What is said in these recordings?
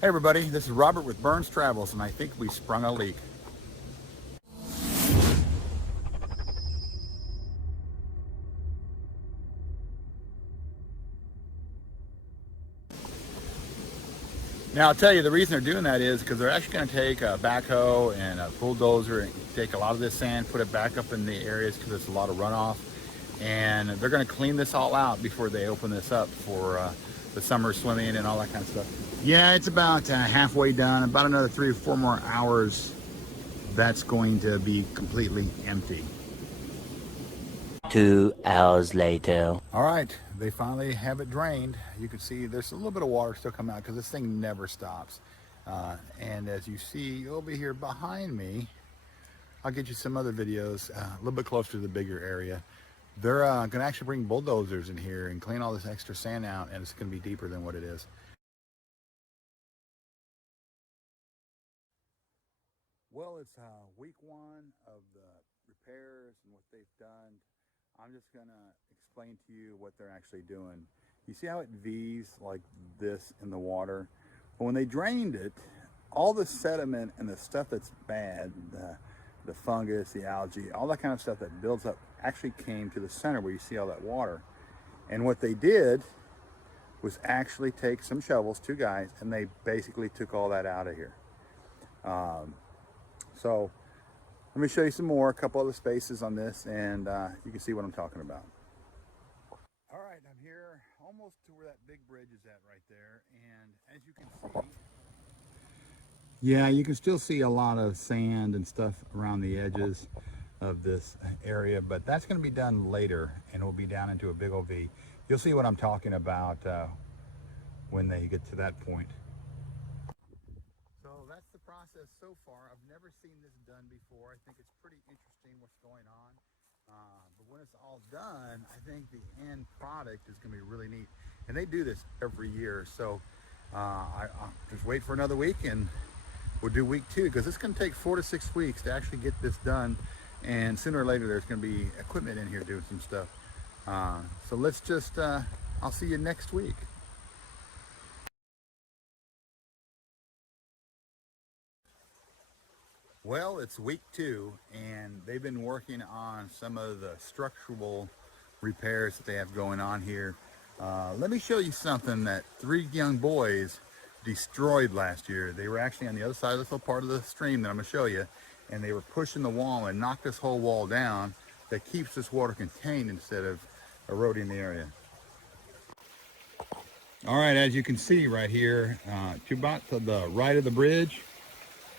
Hey everybody, this is Robert with Burns Travels, and I think we sprung a leak. Now I'll tell you the reason they're doing that is because they're actually going to take a backhoe and a bulldozer and take a lot of this sand, put it back up in the areas because it's a lot of runoff, and they're going to clean this all out before they open this up for the summer swimming and all that kind of stuff. Yeah, it's about halfway done, about another 3 or 4 more hours. That's going to be completely empty. 2 hours later. All right, they finally have it drained. You can see there's a little bit of water still coming out because this thing never stops. And as you see over here behind me, I'll get you some other videos a little bit closer to the bigger area. They're going to actually bring bulldozers in here and clean all this extra sand out, and it's going to be deeper than what it is. Well, it's week 1 of the repairs and what they've done. I'm just going to explain to you what they're actually doing. You see how it V's like this in the water? But when they drained it, all the sediment and the stuff that's bad, the fungus, the algae, all that kind of stuff that builds up actually came to the center where you see all that water. And what they did was actually take some shovels, 2 guys, and they basically took all that out of here. So let me show you some more, a couple other spaces on this, and you can see what I'm talking about. All right, I'm here almost to where that big bridge is at right there, and as you can see, yeah, you can still see a lot of sand and stuff around the edges of this area, but that's going to be done later, and we'll be down into a big old V. You'll see what I'm talking about when they get to that point. So that's the process so far. I've never seen this done before. I think it's pretty interesting what's going on. But when it's all done, I think the end product is going to be really neat. And they do this every year. So I'll just wait for another week and we'll do week 2, because it's going to take 4 to 6 weeks to actually get this done. And sooner or later, there's going to be equipment in here doing some stuff. So let's just, I'll see you next week. Well, it's week 2, and they've been working on some of the structural repairs that they have going on here. Let me show you something that 3 young boys destroyed last year. They were actually on the other side of this little part of the stream that I'm going to show you, and they were pushing the wall and knocked this whole wall down that keeps this water contained instead of eroding the area. All right, as you can see right here, to about to the right of the bridge,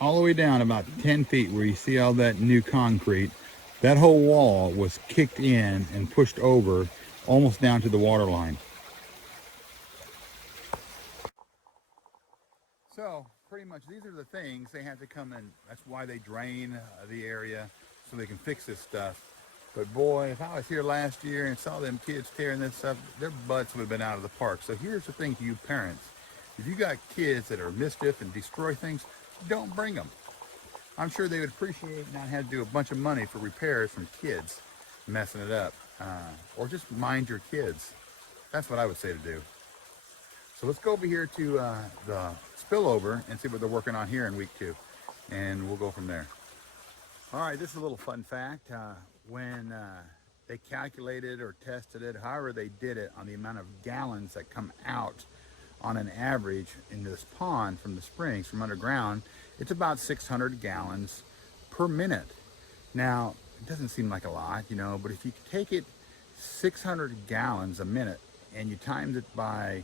all the way down about 10 feet where you see all that new concrete, that whole wall was kicked in and pushed over almost down to the water line. So pretty much these are the things they have to come in. That's why they drain the area, so they can fix this stuff. But boy, if I was here last year and saw them kids tearing this up, their butts would have been out of the park. So here's the thing to you parents. If you got kids that are mischief and destroy things, don't bring them. I'm sure they would appreciate not having to do a bunch of money for repairs from kids messing it up. Or just mind your kids. That's what I would say to do. So let's go over here to the spillover and see what they're working on here in week 2. And we'll go from there. All right, this is a little fun fact. When they calculated or tested it, however they did it, on the amount of gallons that come out on an average in this pond from the springs, from underground, it's about 600 gallons per minute. Now, it doesn't seem like a lot, you know, but if you take it 600 gallons a minute and you times it by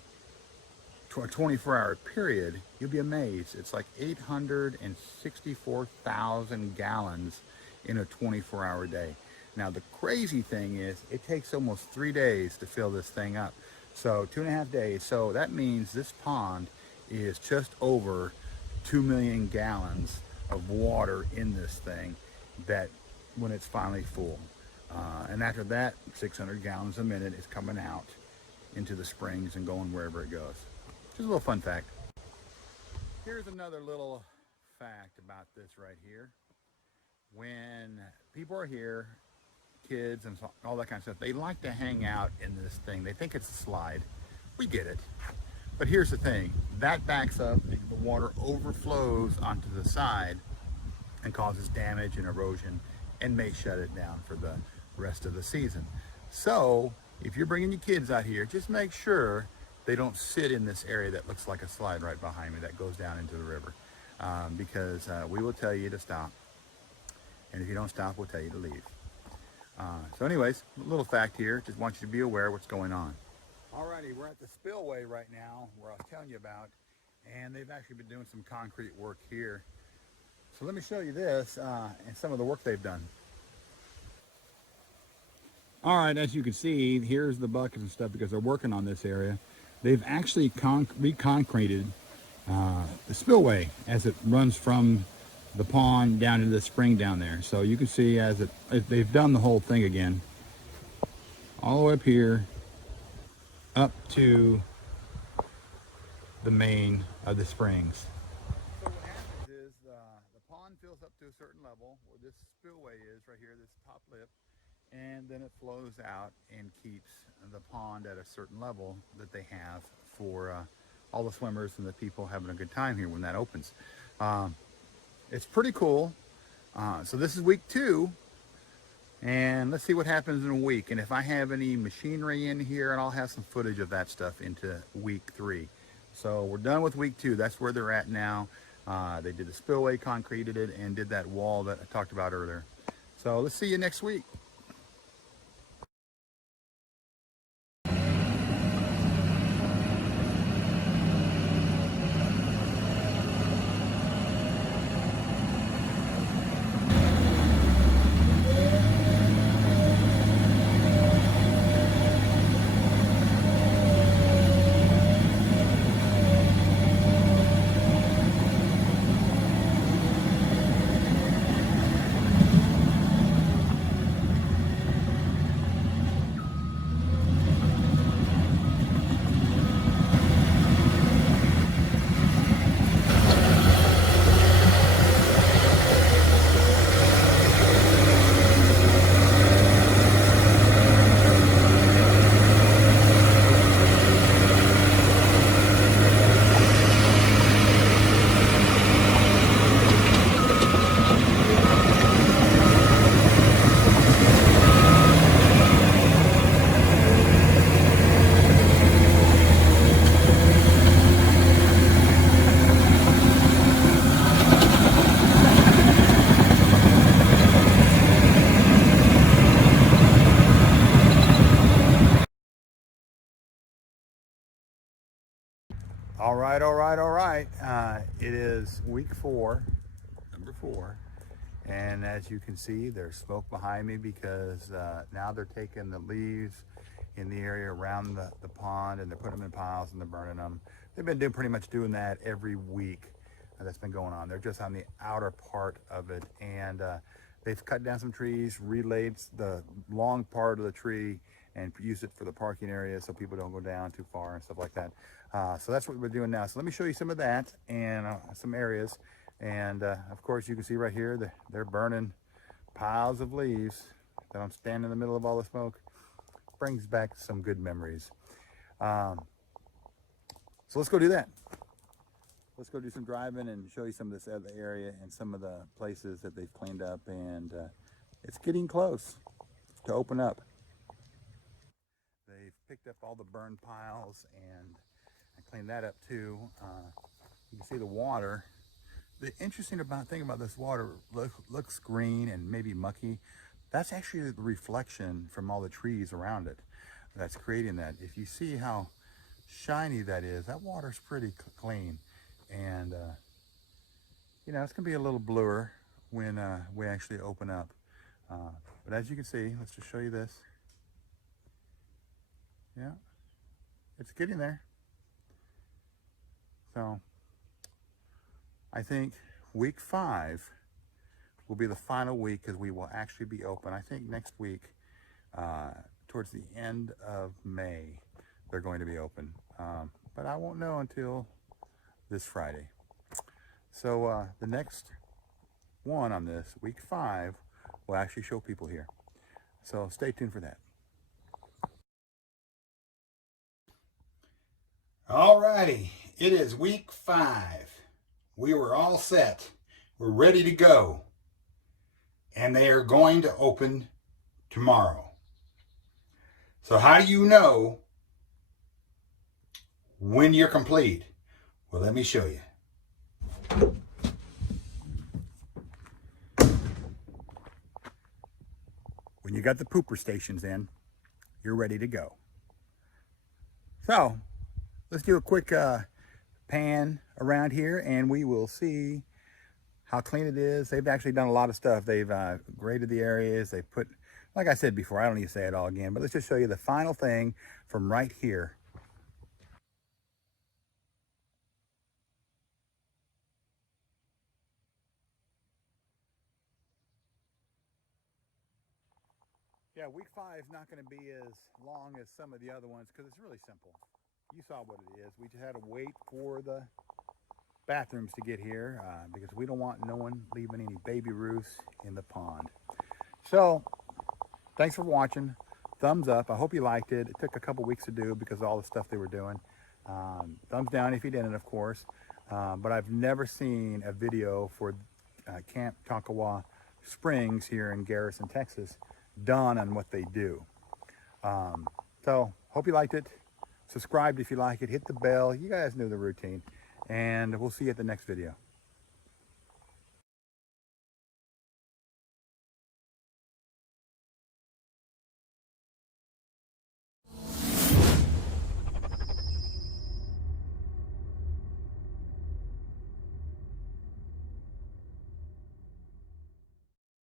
a 24-hour period, you'll be amazed. It's like 864,000 gallons in a 24-hour day. Now, the crazy thing is it takes almost 3 days to fill this thing up. So 2.5 days. So that means this pond is just over 2 million gallons of water in this thing that when it's finally full. And after that, 600 gallons a minute is coming out into the springs and going wherever it goes. Just a little fun fact. Here's another little fact about this right here. When people are here, kids and all that kind of stuff, they like to hang out in this thing. They think it's a slide. We get it. But here's the thing, that backs up, the water overflows onto the side and causes damage and erosion and may shut it down for the rest of the season. So if you're bringing your kids out here, just make sure they don't sit in this area that looks like a slide right behind me that goes down into the river, because we will tell you to stop, and if you don't stop, we'll tell you to leave. So anyways, a little fact here, just want you to be aware of what's going on. Alrighty, we're at the spillway right now where I was telling you about, and they've actually been doing some concrete work here. So let me show you this and some of the work they've done. All right, as you can see, here's the buckets and stuff because they're working on this area. They've actually reconcreted the spillway as it runs from the pond down into the spring down there. So you can see as they've done the whole thing again, all the way up here, up to the main of the springs. So what happens is the pond fills up to a certain level where this spillway is right here, this top lip, and then it flows out and keeps the pond at a certain level that they have for all the swimmers and the people having a good time here when that opens. It's pretty cool. So this is week 2, and let's see what happens in a week. And if I have any machinery in here, and I'll have some footage of that stuff into week 3. So we're done with week 2. That's where they're at now. They did the spillway, concreted it, and did that wall that I talked about earlier. So let's see you next week. All right. It is week 4, number 4. And as you can see, there's smoke behind me because now they're taking the leaves in the area around the pond and they're putting them in piles and they're burning them. They've been pretty much doing that every week that's been going on. They're just on the outer part of it, and they've cut down some trees, relayed the long part of the tree and used it for the parking area so people don't go down too far and stuff like that. So that's what we're doing now. So let me show you some of that and some areas. And of course you can see right here, they're burning piles of leaves that I'm standing in the middle of all the smoke. Brings back some good memories. So let's go do that. Let's go do some driving and show you some of this other area and some of the places that they've cleaned up, and it's getting close to open up. They've picked up all the burned piles and I cleaned that up too. You can see the water. The interesting thing about this water looks green and maybe mucky. That's actually the reflection from all the trees around it that's creating that. If you see how shiny that is, that water's pretty clean. And you know, it's gonna be a little bluer when we actually open up. But as you can see, let's just show you this. Yeah, it's getting there. So I think week 5 will be the final week because we will actually be open. I think next week, towards the end of May, they're going to be open. But I won't know until this Friday. So the next one on this, week 5, will actually show people here. So stay tuned for that. Alrighty, it is week 5. We were all set. We're ready to go. And they are going to open tomorrow. So how do you know when you're complete? Well, let me show you. When you got the pooper stations in, you're ready to go. So let's do a quick pan around here and we will see how clean it is. They've actually done a lot of stuff. They've graded the areas. They put, like I said before, I don't need to say it all again, but let's just show you the final thing from right here. Yeah, week 5 is not going to be as long as some of the other ones because it's really simple. You saw what it is. We just had to wait for the bathrooms to get here because we don't want no one leaving any baby Ruths in the pond. So thanks for watching. Thumbs up. I hope you liked it. It took a couple weeks to do because of all the stuff they were doing. Thumbs down if you didn't, of course. But I've never seen a video for Camp Tonkawa Springs here in Garrison, Texas, done on what they do. So hope you liked it. Subscribe if you like it. Hit the bell. You guys know the routine. And we'll see you at the next video.